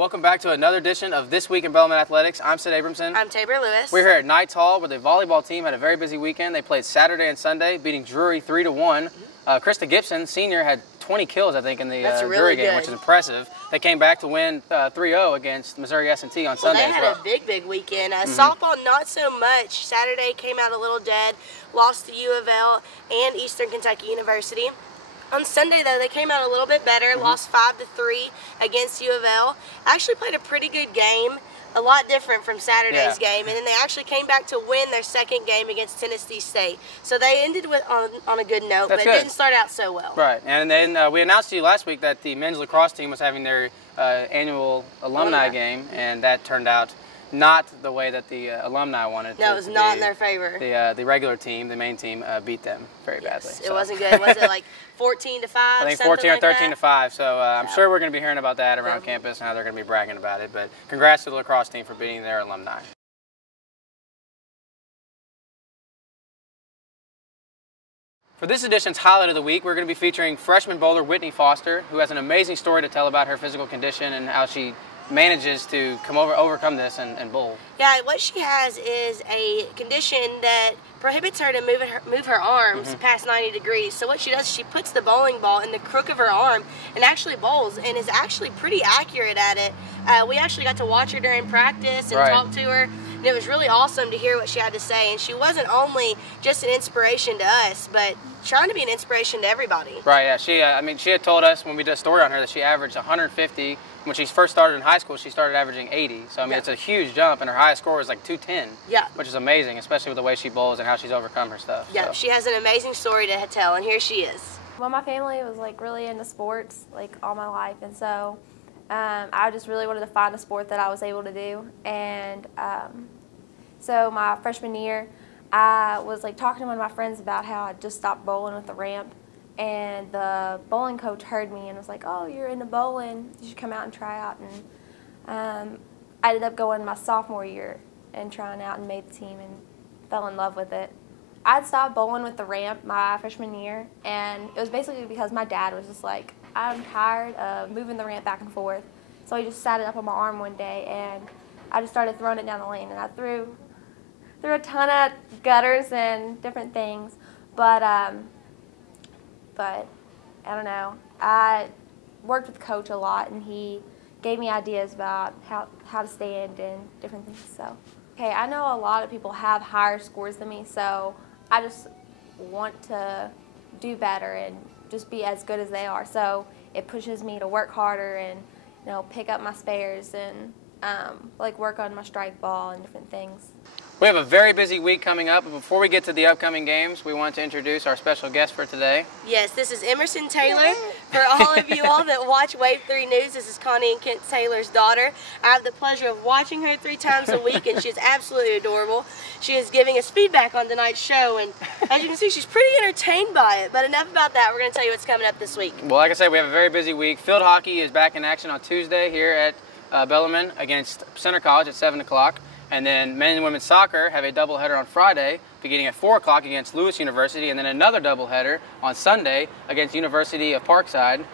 Welcome back to another edition of This Week in Bellarmine Athletics. I'm Sid Abramson. I'm Taber Lewis. We're here at Knights Hall where the volleyball team had a very busy weekend. They played Saturday and Sunday, beating Drury 3-1. Krista Gibson, senior, had 20 kills, I think, in the Drury game, which is impressive. They came back to win 3-0 against Missouri S&T on Sunday. They had a big weekend. Softball, not so much. Saturday came out a little dead, lost to U of L and Eastern Kentucky University. On Sunday, though, they came out a little bit better, lost 5-3 against U of L. Actually played a pretty good game, a lot different from Saturday's game, and then they actually came back to win their second game against Tennessee State. So they ended with on a good note, but it didn't start out so well. Right, and then we announced to you last week that the men's lacrosse team was having their annual alumni game, and that turned out not the way that the alumni wanted. No, it was not in their favor. The regular team, the main team, beat them very badly. It wasn't good. Was it like 14-5? I think 14 or 13-5. So I'm sure we're going to be hearing about that around campus and how they're going to be bragging about it. But congrats to the lacrosse team for beating their alumni. For this edition's highlight of the week, we're going to be featuring freshman bowler Whitney Foster, who has an amazing story to tell about her physical condition and how she manages to overcome this and bowl. Yeah, what she has is a condition that prohibits her to move her arms past 90 degrees. So what she does is she puts the bowling ball in the crook of her arm and actually bowls, and is actually pretty accurate at it. We actually got to watch her during practice and talk to her, and it was really awesome to hear what she had to say. And she wasn't only just an inspiration to us, but trying to be an inspiration to everybody. Right, yeah. She had told us when we did a story on her that she averaged 150. When she first started in high school, she started averaging 80. So, it's a huge jump, and her highest score was like 210. Yeah. Which is amazing, especially with the way she bowls and how she's overcome her stuff. Yeah, so. She has an amazing story to tell, and here she is. Well, my family was really into sports all my life, and so I just really wanted to find a sport that I was able to do. And so my freshman year, I was talking to one of my friends about how I just stopped bowling with the ramp. And the bowling coach heard me and was like, "Oh, you're into bowling. You should come out and try out." And I ended up going my sophomore year and trying out and made the team and fell in love with it. I'd stopped bowling with the ramp my freshman year, and it was basically because my dad was just like, "I'm tired of moving the ramp back and forth." So he just sat it up on my arm one day, and I just started throwing it down the lane. And I threw a ton of gutters and different things, but I don't know. I worked with Coach a lot, and he gave me ideas about how to stand and different things. So, okay, I know a lot of people have higher scores than me, so I just want to do better and just be as good as they are. So it pushes me to work harder and pick up my spares and work on my strike ball and different things. We have a very busy week coming up, but before we get to the upcoming games, we want to introduce our special guest for today. Yes, this is Emerson Taylor. For all of you all that watch Wave 3 News, this is Connie and Kent Taylor's daughter. I have the pleasure of watching her 3 times a week, and she's absolutely adorable. She is giving us feedback on tonight's show, and as you can see, she's pretty entertained by it. But enough about that. We're going to tell you what's coming up this week. Well, like I said, we have a very busy week. Field hockey is back in action on Tuesday here at Bellarmine against Center College at 7 o'clock. And then men's and women's soccer have a doubleheader on Friday, beginning at 4 o'clock against Lewis University, and then another doubleheader on Sunday against University of Parkside,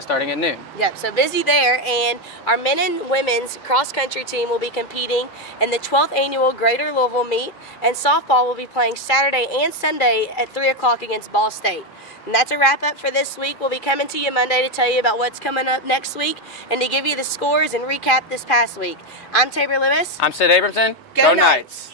starting at noon. Yep, so busy there, and our men and women's cross-country team will be competing in the 12th annual Greater Louisville meet, and softball will be playing Saturday and Sunday at 3 o'clock against Ball State. And that's a wrap-up for this week. We'll be coming to you Monday to tell you about what's coming up next week and to give you the scores and recap this past week. I'm Taber Lewis. I'm Sid Abramson. Go Knights!